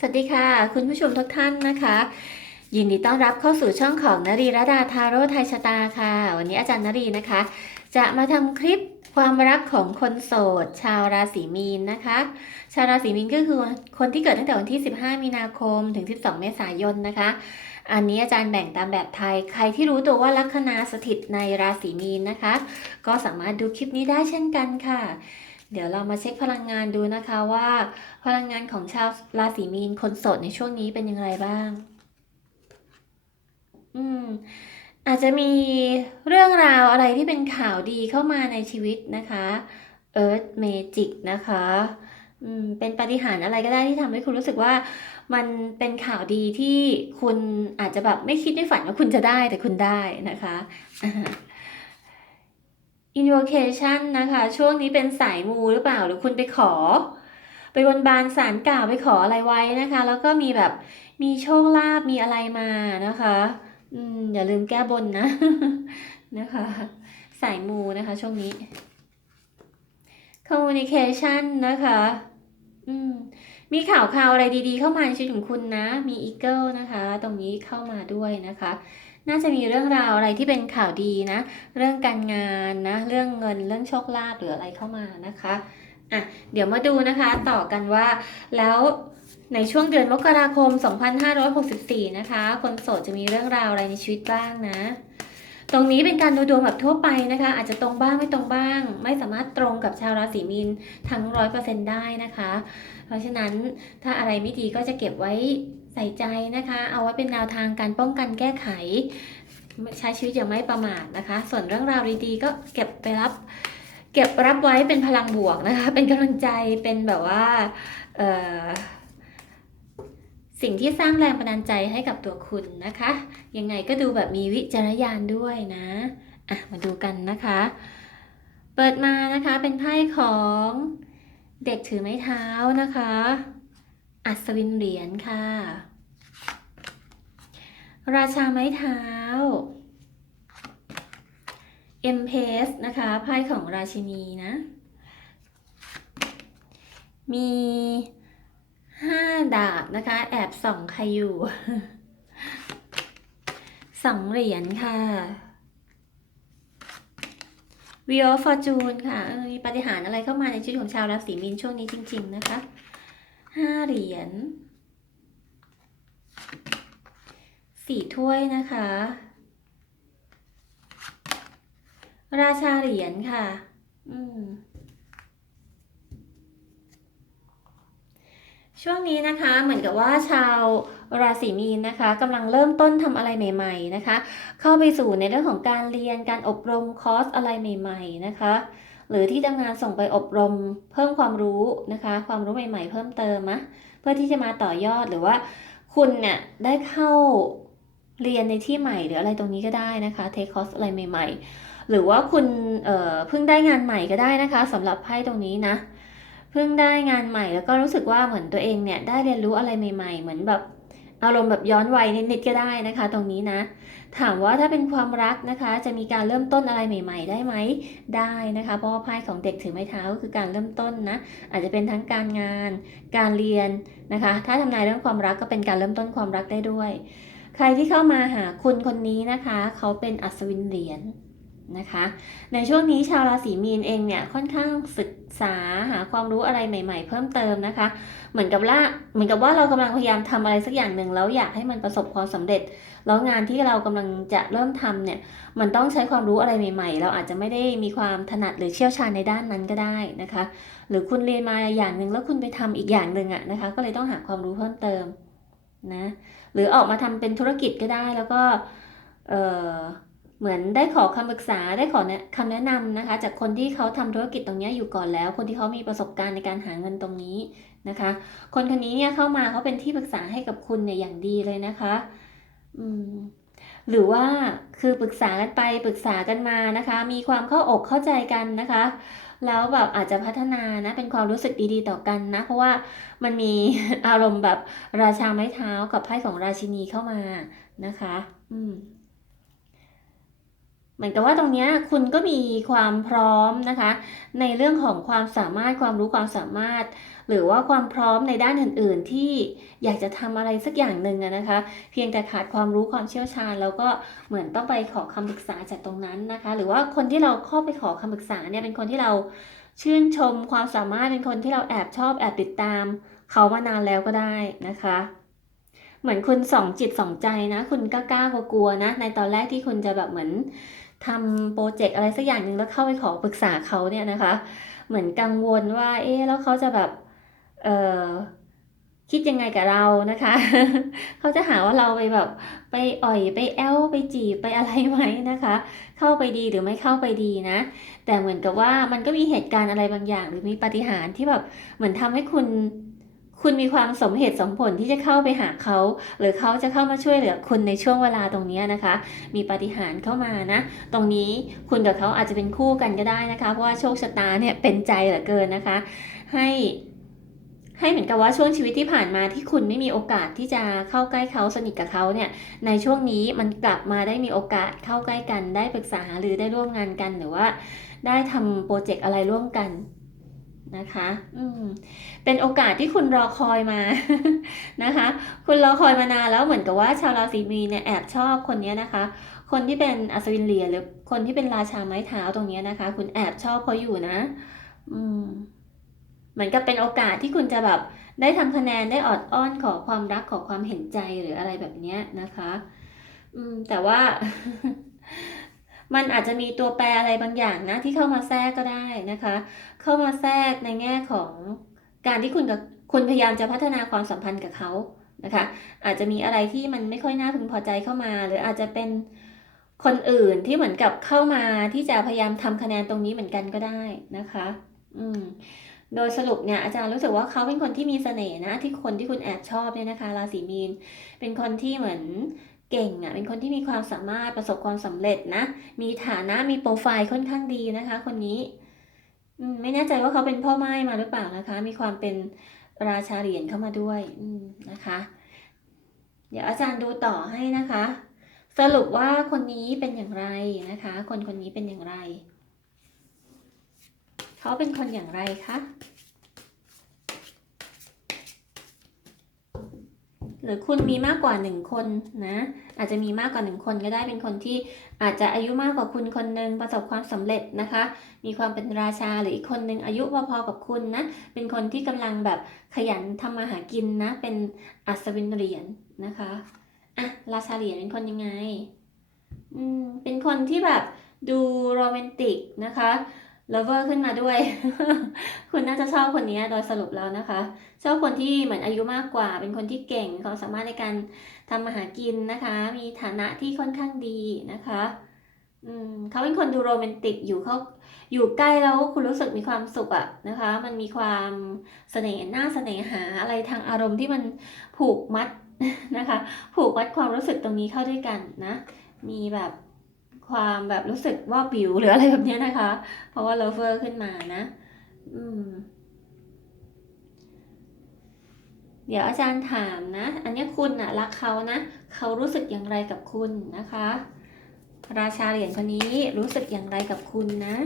สวัสดีค่ะ คุณผู้ชมทุกท่านนะคะ ยินดีต้อนรับเข้าสู่ช่องของนรีรดาทาโร่ไทยชะตาค่ะ วันนี้อาจารย์นรีนะคะ จะมาทำคลิปความรักของคนโสด ชาวราศีมีนนะคะ ชาวราศีมีนก็คือคนที่เกิดตั้งแต่วันที่ 15 มีนาคมถึง 12 เมษายนนะคะ อันนี้อาจารย์แบ่งตามแบบไทย ใครที่รู้ตัวว่าลัคนาสถิตในราศีมีนนะคะ ก็สามารถดูคลิปนี้ได้เช่นกันค่ะ เดี๋ยวเรามาเช็คพลังงานดูนะคะว่า พลังงานของชาวราศีมีนคนโสดในช่วงนี้เป็นย่างไรบ้าง อืม อาจจะมีเรื่องราวอะไรที่เป็นข่าวดีเข้ามาในชีวิตนะคะ Earth Magic นะคะอืมเป็นปฏิหารอะไรก็ได้ที่ทำให้คุณรู้สึกว่ามันเป็นข่าวดีที่คุณอาจจะแบบไม่คิดไม่ฝันว่าคุณจะได้แต่คุณได้นะคะ invocation นะคะ ช่วงนี้เป็นสายมูหรือเปล่าหรือคุณไปขอ ไปบนบานสารกล่าวไปขออะไรไว้นะคะ แล้วก็มีแบบมีโชคลาภมีอะไรมานะคะ อืมอย่าลืมแก้บนนะนะคะ สายมูนะคะ ช่วงนี้ communication นะคะ อืมมีข่าวข่าวอะไรดีๆ เข้ามาในชีวิตของคุณนะ มี eagle นะคะ ตรงนี้เข้ามาด้วยนะคะ น่าจะมีเรื่องราวอะไรที่เป็นข่าวดีนะ เรื่องการงานนะ เรื่องเงิน เรื่องโชคลาภหรืออะไรเข้ามานะคะอะเดี๋ยวมาดูนะคะต่อกันว่าแล้วในช่วงเดือนมกราคม 2564 นะคะ คนโสดจะมีเรื่องราวอะไรในชีวิตบ้างนะ ตรงนี้เป็นการดูดวงแบบทั่วไปนะคะ อาจจะตรงบ้างไม่ตรงบ้าง ไม่สามารถตรงกับชาวราศีมีนทั้ง100%ได้นะคะ เพราะฉะนั้นถ้าอะไรไม่ดีก็จะเก็บไว้ ใส่ใจนะคะ เอาไว้เป็นแนวทางการป้องกันแก้ไข ใช้ชีวิตอย่างไม่ประมาทนะคะ ส่วนเรื่องราวดีๆ ก็เก็บไปรับ เก็บรับไว้เป็นพลังบวกนะคะ เป็นกำลังใจเป็นแบบว่าสิ่งที่สร้างแรงบันดาลใจให้กับตัวคุณนะคะ ยังไงก็ดูแบบมีวิจารณญาณด้วยนะอะมาดูกันนะคะ เปิดมานะคะเป็นไพ่ของเด็กถือไม้เท้านะคะ อัศวินเหรียญค่ะ ราชาไม้เท้าเอ็มเพสนะคะไพ่ของราชินีนะ มีห้าดาบนะคะ แอบส่องใครอยู่สองเหรียญค่ะวีออฟอร์จูนค่ะเออมีปฏิหารอะไรเข้ามาในชีวิตของชาวราศีมีนช่วงนี้จริง ๆ นะคะห้าเหรียญ สี่ถ้วยนะคะ ราชาเหรียญค่ะ อืมช่วงนี้นะคะเหมือนกับว่าชาวราศีมีนนะคะกำลังเริ่มต้นทำอะไรใหม่ ๆนะคะ เข้าไปสู่ในเรื่องของการเรียนการอบรมคอร์สอะไรใหม่ ๆนะคะ หรือที่ทำงานส่งไปอบรมเพิ่มความรู้นะคะ ความรู้ใหม่ ๆ เพิ่มเติมนะเพื่อที่จะมาต่อยอดหรือว่าคุณเนี่ยได้เข้า เรียนในที่ใหม่หรืออะไรตรงนี้ก็ได้นะคะ เทคคอร์สอะไรใหม่ๆ หรือว่าคุณเเพิ่งได้งานใหม่ก็ได้นะคะสำหรับไพ่ตรงนี้นะ เพิ่งได้งานใหม่แล้วก็รู้สึกว่าเหมือนตัวเองเนี่ยได้เรียนรู้อะไรใหม่ ๆ เหมือนแบบอารมณ์แบบย้อนวัยนิดๆก็ได้นะคะ ตรงนี้นะ ถามว่าถ้าเป็นความรักนะคะ จะมีการเริ่มต้นอะไรใหม่ ๆ ได้ไหมได้นะคะ เพราะว่าไพ่ของเด็กถือไม้เท้าก็คือการเริ่มต้นนะ อาจจะเป็นทั้งการงาน การเรียนนะคะ ถ้าทำนายเรื่องความรักก็เป็นการเริ่มต้นความรักได้ด้วย ใครที่เข้ามาหาคุณคนนี้นะคะ เขาเป็นอัศวินเหรียญนะคะ ในช่วงนี้ชาวราศีมีนเองเนี่ยค่อนข้างศึกษาหาความรู้อะไรใหม่ ๆ เพิ่มเติมนะคะ เหมือนกับว่าเหมือนกับว่าเรากำลังพยายามทำอะไรสักอย่างหนึ่งแล้วอยากให้มันประสบความสำเร็จ แล้วงานที่เรากำลังจะเริ่มทำเนี่ยมันต้องใช้ความรู้อะไรใหม่ ๆ เราอาจจะไม่ได้มีความถนัดหรือเชี่ยวชาญในด้านนั้นก็ได้นะคะ หรือคุณเรียนมาอย่างหนึ่งแล้วคุณไปทำอีกอย่างหนึ่งอะนะคะ ก็เลยต้องหาความรู้เพิ่มเติม นะหรือออกมาทำเป็นธุรกิจก็ได้แล้วก็เออเหมือนได้ขอคำปรึกษาได้ขอคำแนะนำนะคะ จากคนที่เขาทำธุรกิจตรงนี้อยู่ก่อนแล้ว คนที่เขามีประสบการณ์ในการหาเงินตรงนี้นะคะ คนคนนี้เนี่ยเข้ามาเขาเป็นที่ปรึกษาให้กับคุณเนี่ยอย่างดีเลยนะคะอืมหรือว่าคือปรึกษากันไปปรึกษากันมานะคะ มีความเข้าอกเข้าใจกันนะคะ แล้วแบบอาจจะพัฒนานะเป็นความรู้สึกดีๆต่อกันนะ เพราะว่ามันมีอารมณ์แบบราชาไม้เท้ากับไพ่ของราชินีเข้ามานะคะ อืม เหมือนกับว่าตรงนี้คุณก็มีความพร้อมนะคะ ในเรื่องของความสามารถความรู้ความสามารถ หรือว่าความพร้อมในด้านอื่น ๆ ที่อยากจะทำอะไรสักอย่างหนึ่งนะคะ เพียงแต่ขาดความรู้ความเชี่ยวชาญ แล้วก็เหมือนต้องไปขอคำปรึกษาจากตรงนั้นนะคะ หรือว่าคนที่เราเข้าไปขอคำปรึกษาเนี่ยเป็นคนที่เราชื่นชมความสามารถเป็นคนที่เราแอบชอบแอบติดตาม เขามานานแล้วก็ได้นะคะเหมือนคุณสองจิตสองใจนะ คุณกล้ากลัวๆนะ ในตอนแรกที่คุณจะแบบเหมือน ทำโปรเจกต์อะไรสักอย่างหนึ่งแล้วเข้าไปขอปรึกษาเขาเนี่ยนะคะ เหมือนกังวลว่า เอ๊แล้วเขาจะแบบเออคิดยังไงกับเรานะคะ เขาจะหาว่าเราไปแบบไปอ่อยไปแอลไปจีบไปอะไรไหมนะคะ เข้าไปดีหรือไม่เข้าไปดีนะ แต่เหมือนกับว่ามันก็มีเหตุการณ์อะไรบางอย่าง หรือมีปาฏิหาริย์ที่แบบเหมือนทำให้คุณ คุณมีความสมเหตุสมผลที่จะเข้าไปหาเขา หรือเขาจะเข้ามาช่วยเหลือคุณในช่วงเวลาตรงนี้นะคะ มีปาฏิหาริ์เข้ามานะ ตรงนี้คุณกับเขาอาจจะเป็นคู่กันก็ได้นะคะ เพราะว่าโชคชะตาเนี่ยเป็นใจเหลือเกินนะคะ ให้ให้เหมือนกับว่าช่วงชีวิตที่ผ่านมาที่คุณไม่มีโอกาสที่จะเข้าใกล้เขาสนิทกับเขาเนี่ยในช่วงนี้มันกลับมาได้มีโอกาสเข้าใกล้กันได้ปรึกษาหารือได้ร่วมงานกันหรือว่า ได้ทำโปรเจกต์อะไรร่วมกัน นะคะ อืม เป็นโอกาสที่คุณรอคอยมา นะคะ คุณรอคอยมานานแล้วเหมือนกับว่าชาวราศีมีนเนี่ยแอบชอบคนเนี้ยนะคะ คนที่เป็นอัศวินเหรียญหรือคนที่เป็นราชาไม้เท้าตรงเนี้ยนะคะ คุณแอบชอบเขาอยู่นะ อืม เหมือนกับเป็นโอกาสที่คุณจะแบบ ได้ทำคะแนนได้ออดอ้อนขอความรักขอความเห็นใจหรืออะไรแบบเนี้ยนะคะ อืม แต่ว่า มันอาจจะมีตัวแปรอะไรบางอย่างนะที่เข้ามาแทรกก็ได้นะคะ เข้ามาแทรกในแง่ของการที่คุณกับคุณพยายามจะพัฒนาความสัมพันธ์กับเขานะคะ อาจจะมีอะไรที่มันไม่ค่อยน่าพึงพอใจเข้ามา หรืออาจจะเป็นคนอื่นที่เหมือนกับเข้ามาที่จะพยายามทำคะแนนตรงนี้เหมือนกันก็ได้นะคะ อืมโดยสรุปเนี่ยอาจารย์รู้สึกว่าเขาเป็นคนที่มีเสน่ห์นะที่คนที่คุณแอบชอบเนี่ยนะคะราศีมีน เป็นคนที่เหมือน เก่งอะเป็นคนที่มีความสามารถประสบความสำเร็จนะ มีฐานะมีโปรไฟล์ค่อนข้างดีนะคะ คนนี้อืไม่แน่ใจว่าเขาเป็นพ่อไม้มาหรือเปล่านะคะ มีความเป็นราชาเหรียญเข้ามาด้วยอืนะคะ เดี๋ยวอาจารย์ดูต่อให้นะคะ สรุปว่าคนนี้เป็นอย่างไรนะคะ คนคนนี้เป็นอย่างไร เขาเป็นคนอย่างไรคะ หรือคุณมีมากกว่าหนึ่งคนนะอาจจะมีมากกว่าหนึ่งคนก็ได้เป็นคนที่อาจจะอายุมากกว่าคุณคนหนึ่งประสบความสำเร็จนะคะ มีความเป็นราชาหรืออีกคนหนึ่งอายุพอๆกับคุณนะเป็นคนที่กำลังแบบขยันทำมาหากินนะเป็นอัศวินเหรียญนะคะอะราชาเหรียญเป็นคนยังไงอืมเป็นคนที่แบบดูโรแมนติกนะคะ เลเวอร์ขึ้นมาด้วย คุณน่าจะชอบคนนี้โดยสรุปแล้วนะคะ ชอบคนที่เหมือนอายุมากกว่า เป็นคนที่เก่งเขามสามารถในการทำมาหากินนะคะ มีฐานะที่ค่อนข้างดีนะคะอืมเขาเป็นคนดูโรแมนติกอยู่เขาอยู่ใกล้แล้วคุณรู้สึกมีความสุขอะนะคะ มันมีความเสน่ห์หน้าเสน่หาอะไรทางอารมณ์ที่มันผูกมัดนะคะ ผูกมัดความรู้สึกตรงนี้เข้าด้วยกันนะ มีแบบ ความแบบรู้สึกว่าบิวหรืออะไรแบบนี้นะคะ เพราะว่าเลเวอร์ขึ้นมานะ อืม เดี๋ยวอาจารย์ถามนะ อันนี้คุณน่ะรักเขานะเขารู้สึกอย่างไรกับคุณนะคะ ราชาเหรียญคนนี้รู้สึกอย่างไรกับคุณนะ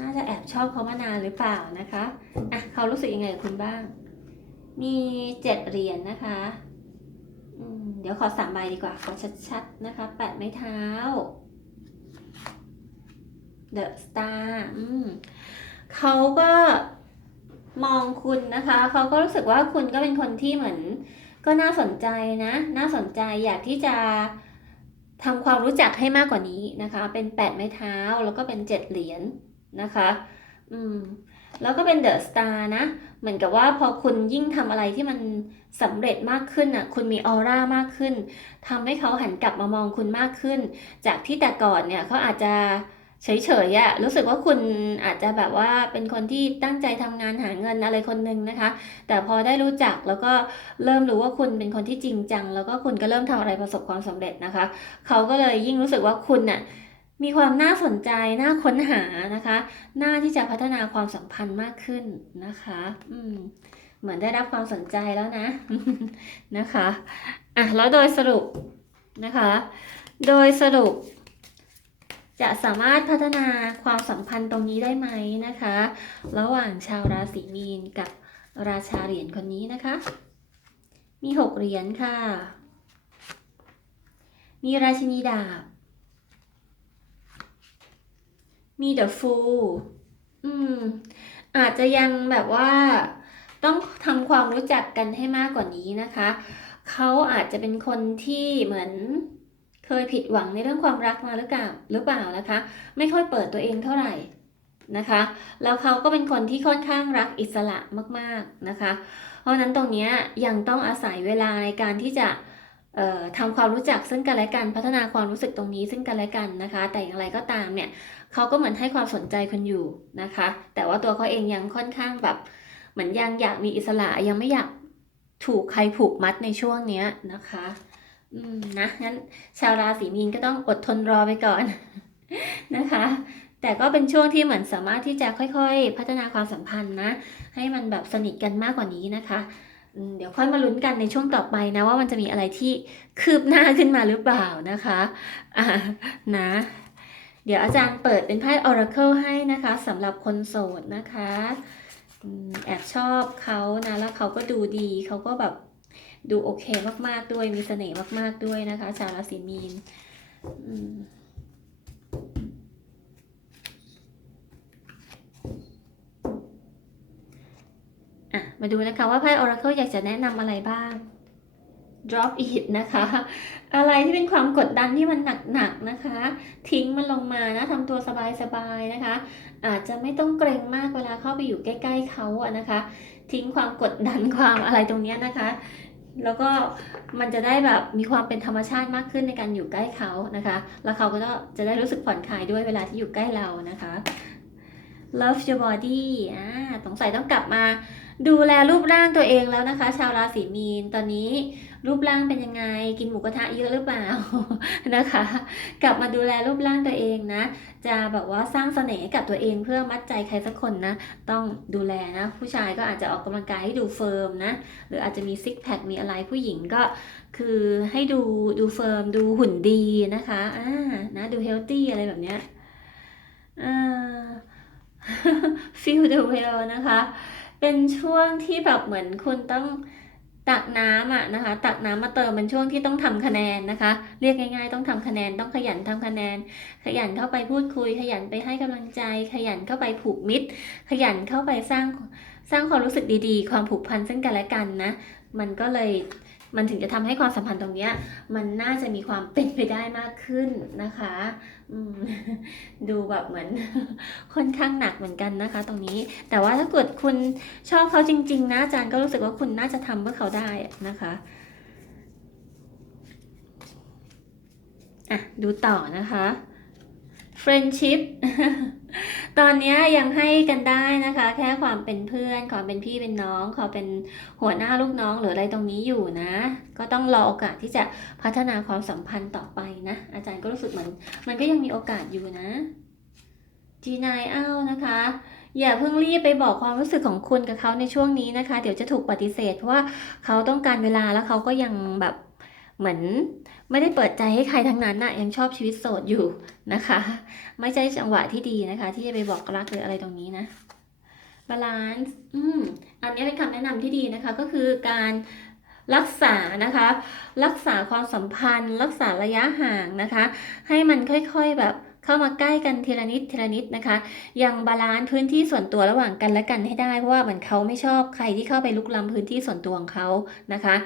น่าจะแอบชอบเขามานานหรือเปล่านะคะอะเขารู้สึกยังไงกับคุณบ้าง มีเจ็ดเหรียญนะคะ เดี๋ยวขอสามใบดีกว่า ขอชัดๆ นะคะแปดไม้เท้า The Star อืมเขาก็มองคุณนะคะ เขาก็รู้สึกว่าคุณก็เป็นคนที่เหมือน ก็น่าสนใจนะ น่าสนใจอยากที่จะทำความรู้จักให้มากกว่านี้นะคะ เป็นแปดไม้เท้าแล้วก็เป็นเจ็ดเหรียญนะคะ อืม แล้วก็เป็นเดอะสตาร์นะ เหมือนกับว่าพอคุณยิ่งทำอะไรที่มัน สำเร็จมากขึ้นอะคุณมีออร่ามากขึ้นทำให้เขาหันกลับมามองคุณมากขึ้น จากที่แต่ก่อนเนี่ยเขาอาจจะเฉยๆอะรู้สึกว่าคุณอาจจะแบบว่าเป็นคนที่ตั้งใจทำงานหาเงินอะไรคนหนึ่งนะคะ แต่พอได้รู้จักแล้วก็เริ่มรู้ว่าคุณเป็นคนที่จริงจัง แล้วก็คุณก็เริ่มทำอะไรประสบความสำเร็จนะคะ เขาก็เลยยิ่งรู้สึกว่าคุณน่ะมีความน่าสนใจน่าค้นหานะคะ น่าที่จะพัฒนาความสัมพันธ์มากขึ้นนะคะ อืม เหมือนได้รับความสนใจแล้วนะนะคะอะแล้วโดยสรุปนะคะ โดยสรุป จะสามารถพัฒนาความสัมพันธ์ตรงนี้ได้ไหมนะคะ ระหว่างชาวราศีมีนกับราชาเหรียญคนนี้นะคะ มีหกเหรียญค่ะ มีราชินีดาบ มีเดอะฟูลอืมอาจจะยังแบบว่า ต้องทำความรู้จักกันให้มากกว่านี้นะคะ เขาอาจจะเป็นคนที่เหมือนเคยผิดหวังในเรื่องความรักมาหรือเปล่าหรือเปล่านะคะ ไม่ค่อยเปิดตัวเองเท่าไหร่นะคะ แล้วเขาก็เป็นคนที่ค่อนข้างรักอิสระมากๆนะคะ เพราะนั้นตรงนี้ยังต้องอาศัยเวลาในการที่จะทำความรู้จักซึ่งกันและกันพัฒนาความรู้สึกตรงนี้ซึ่งกันและกันนะคะ แต่อย่างไรก็ตามเนี่ยเขาก็เหมือนให้ความสนใจคุณอยู่นะคะ แต่ว่าตัวเขาเองยังค่อนข้างแบบ เหมือนยังอยากมีอิสระยังไม่อยากถูกใครผูกมัดในช่วงเนี้ยนะคะอืมนะงั้นชาวราศีมีนก็ต้องอดทนรอไปก่อนนะคะ แต่ก็เป็นช่วงที่เหมือนสามารถที่จะค่อยๆ พัฒนาความสัมพันธ์นะ ให้มันแบบสนิทกันมากกว่านี้นะคะเดี๋ยวค่อยมาลุ้นกันในช่วงต่อไปนะว่ามันจะมีอะไรที่คืบหน้าขึ้นมาหรือเปล่านะคะอ่านะ เดี๋ยวอาจารย์เปิดเป็นไพ่ Oracle ให้นะคะสำหรับคนโสดนะคะ แอบชอบเขานะแล้วเขาก็ดูดีเขาก็แบบดูโอเคมากๆด้วยมีเสน่ห์มากๆด้วยนะคะ ชาวราศีมีนมาดูนะคะว่าไพ่ออร์เคิลอยากจะแนะนำอะไรบ้าง drop it นะคะ อะไรที่เป็นความกดดันที่มันหนักๆนะคะ ทิ้งมันลงมานะทำตัวสบายๆนะคะ อาจจะไม่ต้องเกรงมากเวลาเข้าไปอยู่ใกล้ ๆเขาอะนะคะ ทิ้งความกดดันความอะไรตรงเนี้ยนะคะ แล้วก็มันจะได้แบบมีความเป็นธรรมชาติมากขึ้นในการอยู่ใกล้เขานะคะ แล้วเขาก็จะได้รู้สึกผ่อนคลายด้วยเวลาที่อยู่ใกล้เรานะคะ love your body อ่าสงสัยต้องกลับมา ดูแลรูปร่างตัวเองแล้วนะคะ ชาวราศีมีนตอนนี้รูปร่างเป็นยังไง กินหมูกระทะเยอะหรือเปล่านะคะ กลับมาดูแลรูปร่างตัวเองนะ จะแบบว่าสร้างเสน่ห์ให้กับตัวเองเพื่อมัดใจใครสักคนนะ ต้องดูแลนะ ผู้ชายก็อาจจะออกกำลังกายให้ดูเฟิร์มนะ หรืออาจจะมีซิกแพคมีอะไรผู้หญิงก็คือให้ดูดูเฟิร์มดูหุ่นดีนะคะอ่านะดูเฮลตี้อะไรแบบเนี้ยอ่า feel the well นะคะ เป็นช่วงที่แบบเหมือนคุณต้องตักน้ำอะนะคะ ตักน้ำมาเติมเป็นช่วงที่ต้องทำคะแนนนะคะ เรียกง่าย ๆ ต้องทำคะแนนต้องขยันทำคะแนน ขยันเข้าไปพูดคุย ขยันไปให้กำลังใจ ขยันเข้าไปผูกมิตร ขยันเข้าไปสร้างสร้างความรู้สึกดีๆ ความผูกพันซึ่งกันและกันนะ มันก็เลย มันถึงจะทำให้ความสัมพันธ์ตรงเนี้ยมันน่าจะมีความเป็นไปได้มากขึ้นนะคะดูแบบเหมือนค่อนข้างหนักเหมือนกันนะคะ ตรงนี้ แต่ว่าถ้าเกิดคุณชอบเขาจริง ๆ นะอาจารย์ก็รู้สึกว่าคุณน่าจะทำเพื่อเขาได้นะคะอะดูต่อนะคะ friendship ตอนนี้ยังให้กันได้นะคะ แค่ความเป็นเพื่อนความเป็นพี่เป็นน้องขอเป็นหัวหน้าลูกน้องหรืออะไรตรงนี้อยู่นะ ก็ต้องรอโอกาสที่จะพัฒนาความสัมพันธ์ต่อไปนะ อาจารย์ก็รู้สึกเหมือนมันก็ยังมีโอกาสอยู่นะ G9 อ้าวนะคะอย่าเพิ่งรีบไปบอกความรู้สึกของคุณกับเขาในช่วงนี้นะคะ เดี๋ยวจะถูกปฏิเสธเพราะว่าเขาต้องการเวลาแล้วเขาก็ยังแบบ เหมือนไม่ได้เปิดใจให้ใครทั้งนั้นน่ะยังชอบชีวิตโสดอยู่นะคะ ไม่ใช่จังหวะที่ดีนะคะ ที่จะไปบอกรักหรืออะไรตรงนี้นะบาลานซ์อืมอันนี้เป็นคำแนะนำที่ดีนะคะ ก็คือการรักษานะคะ รักษาความสัมพันธ์ รักษาระยะห่างนะคะ ให้มันค่อยๆแบบเข้ามาใกล้กันทีละนิดทีละนิดนะคะ ยังบาลานซ์พื้นที่ส่วนตัวระหว่างกันและกันให้ได้ เพราะว่าเหมือนเขาไม่ชอบใครที่เข้าไปลุกล้ำพื้นที่ส่วนตัวของเขานะคะ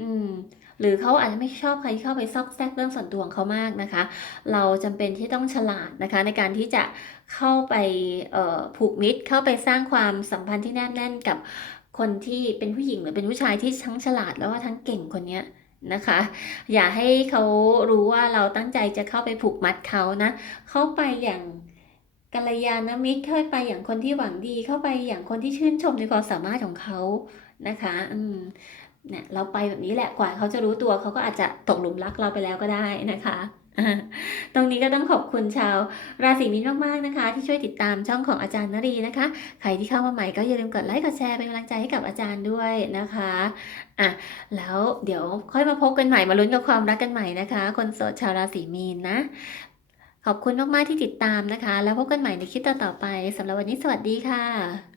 อืม หรือเขาอาจจะไม่ชอบใครที่เข้าไปซอกแซกเรื่องส่วนตัวของเขามากนะคะ เราจำเป็นที่ต้องฉลาดนะคะ ในการที่จะเข้าไปผูกมิตร เข้าไปสร้างความสัมพันธ์ที่แนบแน่นกับคนที่เป็นผู้หญิงหรือเป็นผู้ชายที่ทั้งฉลาดแล้วก็ทั้งเก่งคนเนี้ยนะคะ อย่าให้เขารู้ว่าเราตั้งใจจะเข้าไปผูกมัดเขานะ เข้าไปอย่างกัลยาณมิตรเข้าไปอย่างคนที่หวังดีเข้าไปอย่างคนที่ชื่นชมในความสามารถของเขานะคะ อืม เนี่ยเราไปแบบนี้แหละกว่าเขาจะรู้ตัวเขาก็อาจจะตกหลุมรักเราไปแล้วก็ได้นะคะตรงนี้ก็ต้องขอบคุณชาว ราศีมีนมากๆนะคะ ที่ช่วยติดตามช่องของอาจารย์นรีนะคะ ใครที่เข้ามาใหม่ก็อย่าลืมกดไลค์กดแชร์เป็นกำลังใจให้กับอาจารย์ด้วยนะคะอะแล้วเดี๋ยวค่อยมาพบกันใหม่มาลุ้นกับความรักกันใหม่นะคะ คนโสดชาวราศีมีนนะ ขอบคุณมากๆที่ติดตามนะคะ แล้วพบกันใหม่ในคลิปต่อๆไปสำหรับวันนี้สวัสดีค่ะ